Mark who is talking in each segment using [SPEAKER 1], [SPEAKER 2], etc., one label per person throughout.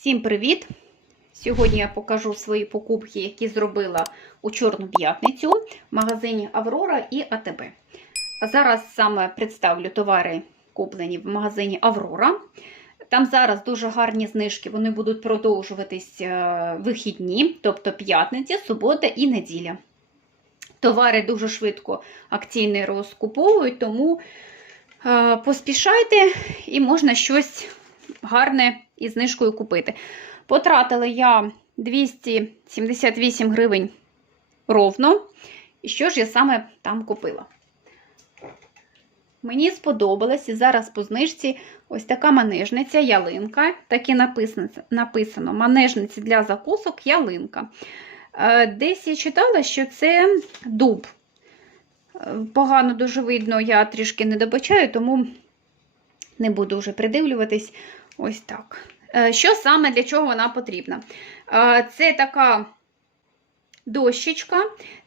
[SPEAKER 1] Всім привіт! Сьогодні я покажу свої покупки, які зробила у Чорну п'ятницю в магазині Аврора і АТБ. Зараз саме представлю товари, куплені в магазині Аврора. Там зараз дуже гарні знижки, вони будуть продовжуватись е, вихідні, тобто п'ятниця, субота і неділя. Товари дуже швидко акційний розкуповують, тому е, поспішайте і можна щось гарне із знижкою купити. Потратила я 278 гривень ровно. І що ж я саме там купила? Мені сподобалось і зараз по знижці ось така манежниця ялинка. Так і написано, написано манежниці для закусок ялинка. Е, Десь я читала, що це дуб. Е, Погано дуже видно, я трішки не добачаю, тому не буду вже придивлюватись. Ось так. Е, Що саме для чого вона потрібна? Е, Це така дощечка,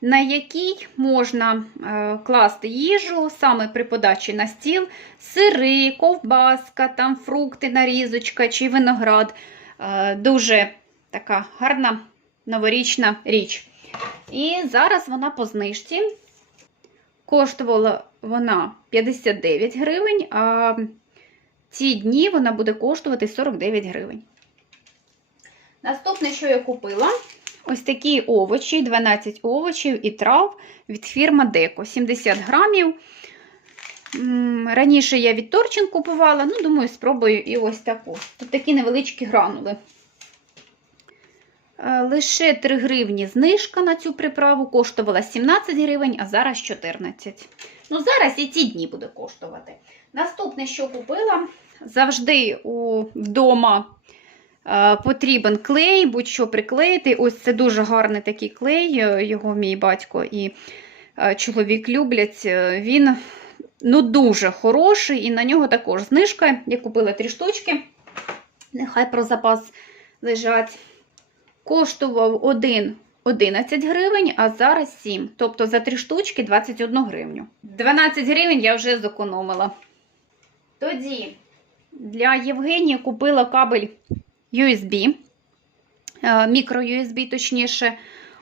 [SPEAKER 1] на якій можна е, класти їжу саме при подачі на стіл, сири, ковбаска, там фрукти, нарізочка чи виноград. Дуже така гарна новорічна річ. І зараз вона по знижці. Коштувала вона 59 гривень, а ці дні вона буде коштувати 49 гривень. Наступне, що я купила, ось такі овочі, 12 овочів і трав від фірма Деко, 70 грамів. Раніше я від Торчин купувала, ну, думаю, спробую і ось таку. Тут такі невеличкі гранули. Е, Лише 3 гривні знижка на цю приправу коштувала 17 гривень, а зараз 14. Ну, зараз і ці дні буде коштувати. Наступне, що купила, завжди у, вдома е, потрібен клей, будь-що приклеїти. Ось це дуже гарний такий клей, е, його мій батько і е, чоловік люблять. Е, Він ну, дуже хороший, і на нього також знижка. Я купила три штучки. Нехай про запас лежать. Коштував один 11 гривень, а зараз 7. Тобто за 3 штучки 21 гривню. 12 гривень я вже зекономила. Тоді для Євгенії купила кабель USB, е, мікро-USB, точніше,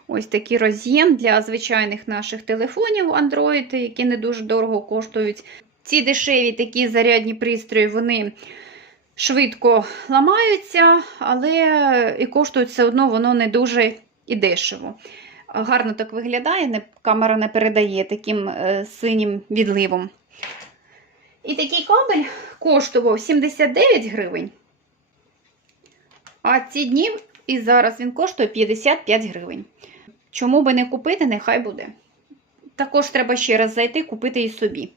[SPEAKER 1] ось такий роз'єм для звичайних наших телефонів Android, які не дуже дорого коштують. Ці дешеві такі зарядні пристрої, вони швидко ламаються, але і коштують все одно воно не дуже і дешево. Гарно так виглядає, не- камера не передає таким е, синім відливом. І такий кабель коштував 79 гривень. А ці дні і зараз він коштує 55 гривень. Чому би не купити, нехай буде. Також треба ще раз зайти, купити і собі.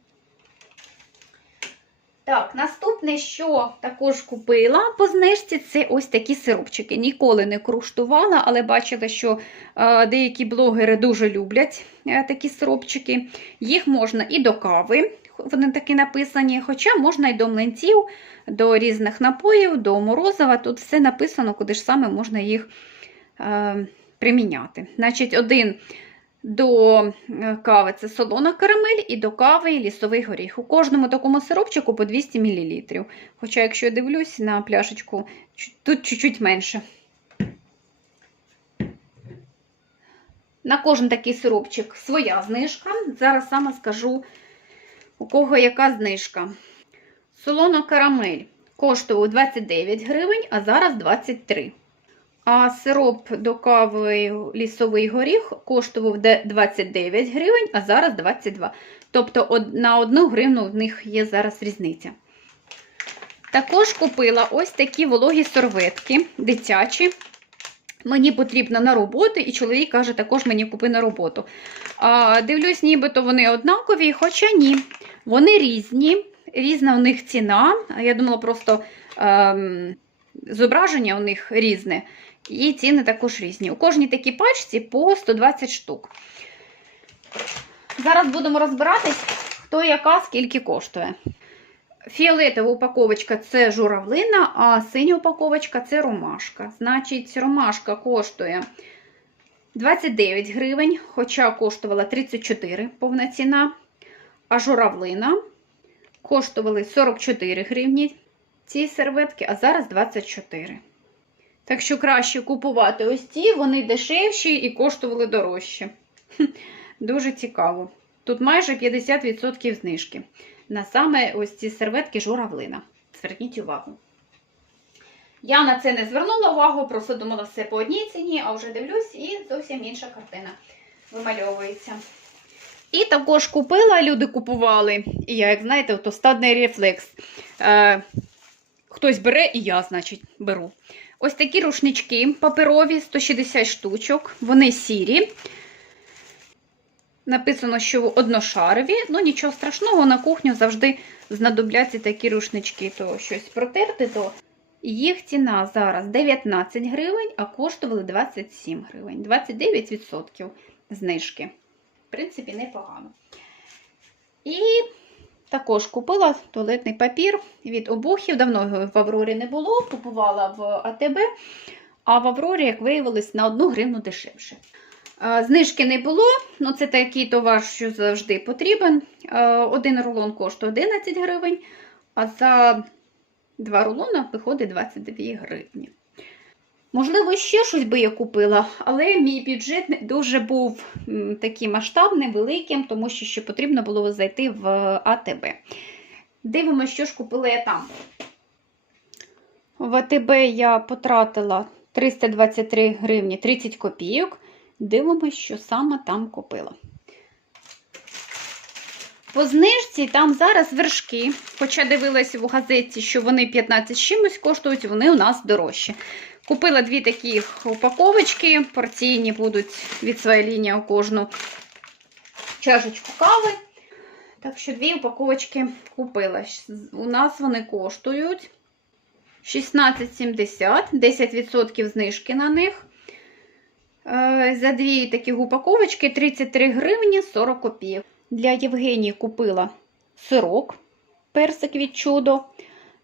[SPEAKER 1] Так, наступне, що також купила по знижці, це ось такі сиропчики. Ніколи не куштувала, але бачила, що е, деякі блогери дуже люблять е, такі сиропчики. Їх можна і до кави, вони такі написані, хоча можна і до млинців, до різних напоїв, до морозива. Тут все написано, куди ж саме можна їх е, приміняти. Значить, один до е, кави це солона карамель і до кави лісовий горіх. У кожному такому сиропчику по 200 мл. Хоча, якщо я дивлюсь на пляшечку, тут чуть-чуть менше. На кожен такий сиропчик своя знижка. Зараз саме скажу, у кого яка знижка. Солона карамель коштував 29 гривень, а зараз 23. А сироп до кави лісовий горіх коштував 29 гривень, а зараз 22. Тобто на 1 гривну в них є зараз різниця. Також купила ось такі вологі серветки дитячі. Мені потрібно на роботу, і чоловік каже, також мені купи на роботу. А, дивлюсь, нібито вони однакові, хоча ні. Вони різні, різна у них ціна. Я думала, просто ем, зображення у них різне. І ціни також різні. У кожній такій пачці по 120 штук. Зараз будемо розбиратись, хто яка, скільки коштує. Фіолетова упаковочка це журавлина, а синя упаковочка це ромашка. Значить, ромашка коштує 29 гривень, хоча коштувала 34 повна ціна. А журавлина коштували 44 гривні ці серветки, а зараз 24. Так що краще купувати ось ці, вони дешевші і коштували дорожче. Дуже цікаво. Тут майже 50% знижки. На саме ось ці серветки журавлина. Зверніть увагу. Я на це не звернула увагу, просто думала все по одній ціні, а вже дивлюсь, і зовсім інша картина вимальовується. І також купила, люди купували. І я, як знаєте, то стадний рефлекс. Хтось бере, і я, значить, беру. Ось такі рушнички паперові, 160 штучок. Вони сірі. Написано, що одношарові, ну нічого страшного, на кухню завжди знадобляться такі рушнички. То щось протерти, то їх ціна зараз 19 гривень, а коштували 27 гривень. 29% знижки. В принципі, непогано. І також купила туалетний папір від обухів. Давно його в Аврорі не було. Купувала в АТБ, а в Аврорі, як виявилось, на 1 гривну дешевше. Знижки не було, ну це такий товар, що завжди потрібен. Один рулон коштує 11 гривень, а за два рулона виходить 22 гривні. Можливо, ще щось би я купила, але мій бюджет дуже був таким масштабним, великим, тому що ще потрібно було зайти в АТБ. Дивимося, що ж купила я там. В АТБ я потратила 323 гривні 30 копійок. Дивимося, що саме там купила. По знижці там зараз вершки, хоча дивилася в газеті, що вони 15 з чимось коштують, вони у нас дорожчі. Купила дві такі упаковочки, порційні будуть від своєї лінії у кожну чашечку кави. Так що дві упаковочки купила. У нас вони коштують 16,70, 10% знижки на них. Е, За дві такі упаковочки 33 гривні 40 копійок. Для Євгенії купила сирок, персик від чудо.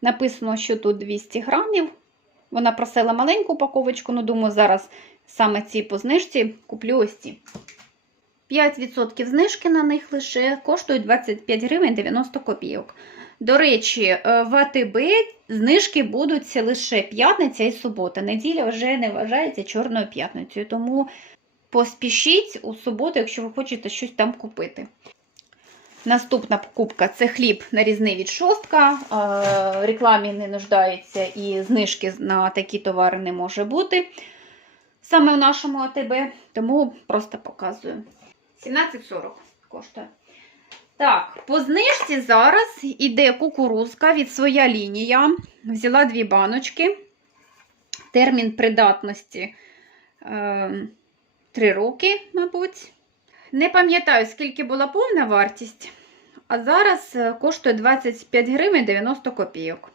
[SPEAKER 1] Написано, що тут 200 грамів. Вона просила маленьку упаковочку, ну думаю, зараз саме ці по знижці куплю ось ці. 5% знижки на них лише коштують 25 гривень 90 копійок. До речі, е, в АТБ знижки будуть лише п'ятниця і субота. Неділя вже не вважається чорною п'ятницею, тому поспішіть у суботу, якщо ви хочете щось там купити. Наступна покупка це хліб нарізний від шостка. Е, Рекламі не нуждається і знижки на такі товари не може бути. Саме у нашому АТБ, тому просто показую. 17,40 коштує. Так, по знижці зараз іде кукурузка від своя лінія. Взяла дві баночки. Термін придатності е, 3 роки, мабуть. Не пам'ятаю, скільки була повна вартість, а зараз е, коштує 25 гривень 90 копійок.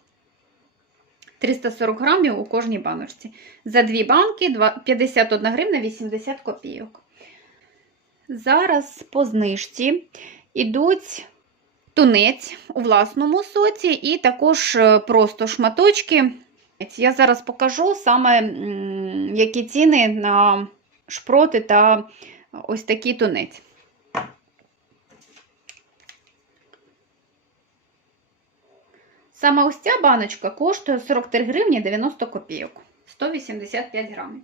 [SPEAKER 1] 340 грамів у кожній баночці. За дві банки 51 гривна 80 копійок. Зараз по знижці йдуть тунець у власному соці і також е, просто шматочки. Я зараз покажу саме, які ціни на шпроти та ось такий тунець. Саме ось ця баночка коштує 43 гривні 90 копійок, 185 грамів.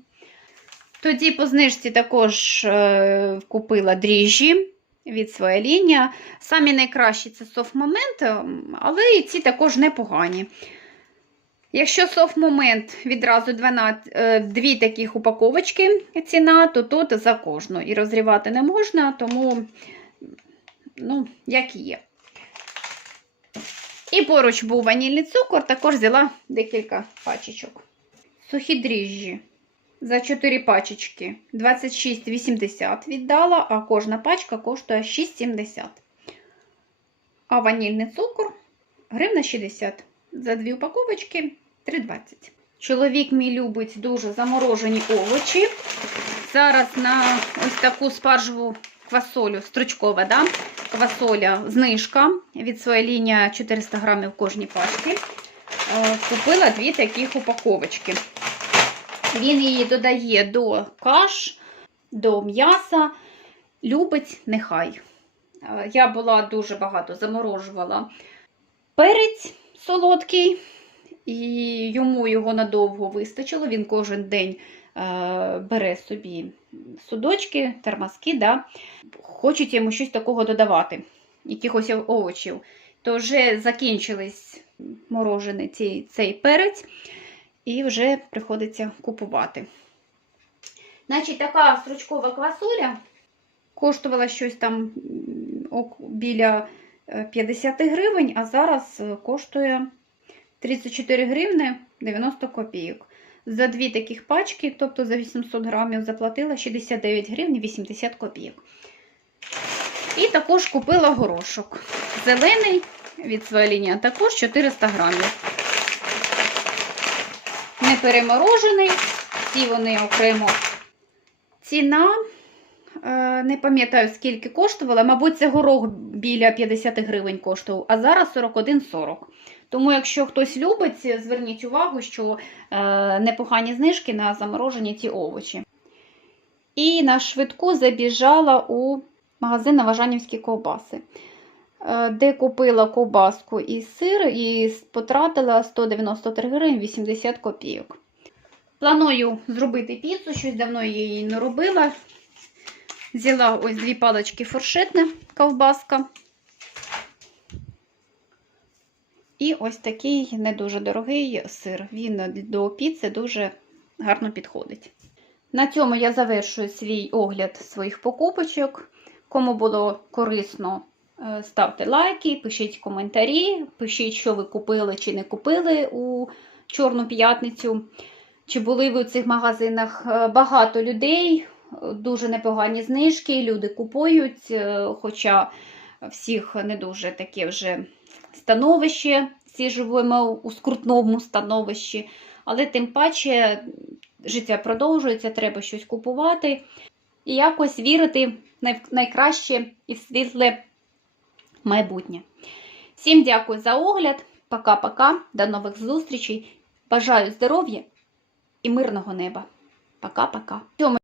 [SPEAKER 1] Тоді по знижці також е, купила дріжджі від своя лінія. Самі найкращі це софт-момент, але і ці також непогані. Якщо софт-момент відразу 12, е, дві таких упаковочки ціна, то тут за кожну. І розрівати не можна, тому, ну, як є. І поруч був ванільний цукор, також взяла декілька пачечок. Сухі дріжджі за 4 пачечки 26,80 віддала, а кожна пачка коштує 6,70. А ванільний цукор гривна 60. За дві упаковочки 3,20. Чоловік мій любить дуже заморожені овочі. Зараз на ось таку спаржеву квасолю, стручкова, да? квасоля знижка від своєї лінії 400 грамів кожній пачки. Е, Купила дві таких упаковочки. Він її додає до каш, до м'яса. Любить нехай. Е, Я була дуже багато заморожувала перець солодкий і йому його надовго вистачило. Він кожен день е, бере собі судочки, термоски, да. хочуть йому щось такого додавати, якихось овочів. То вже закінчились морожений цей, цей перець, і вже приходиться купувати. Значить, така стручкова квасоля коштувала щось там біля е, 50 гривень, а зараз е, коштує 34 гривни 90 копійок. За дві таких пачки, тобто за 800 грамів, заплатила 69 гривень 80 копійок. І також купила горошок. Зелений від своєї лінії, також 400 грамів. Не переморожений, всі вони окремо. Ціна, не пам'ятаю, скільки коштувала, мабуть, це горох біля 50 гривень коштував, а зараз 41,40. Тому, якщо хтось любить, зверніть увагу, що е, непогані знижки на заморожені ці овочі. І на швидку забіжала у магазин на Важанівські ковбаси, е, де купила ковбаску і сир, і потратила 193 гривень 80 копійок. Планую зробити піцу, щось давно її не робила. Взяла ось дві палички фуршетне ковбаска. І ось такий не дуже дорогий сир. Він до піци дуже гарно підходить. На цьому я завершую свій огляд своїх покупочок. Кому було корисно, е, ставте лайки, пишіть коментарі, пишіть, що ви купили чи не купили у Чорну п'ятницю. Чи були ви в цих магазинах? Е, Багато людей, дуже непогані знижки, люди купують, е, хоча всіх не дуже таке вже становище, всі живемо у скрутному становищі, але тим паче життя продовжується, треба щось купувати і якось вірити в найкраще і світле майбутнє. Всім дякую за огляд. Пока-пока. До нових зустрічей. Бажаю здоров'я і мирного неба. Пока-пока.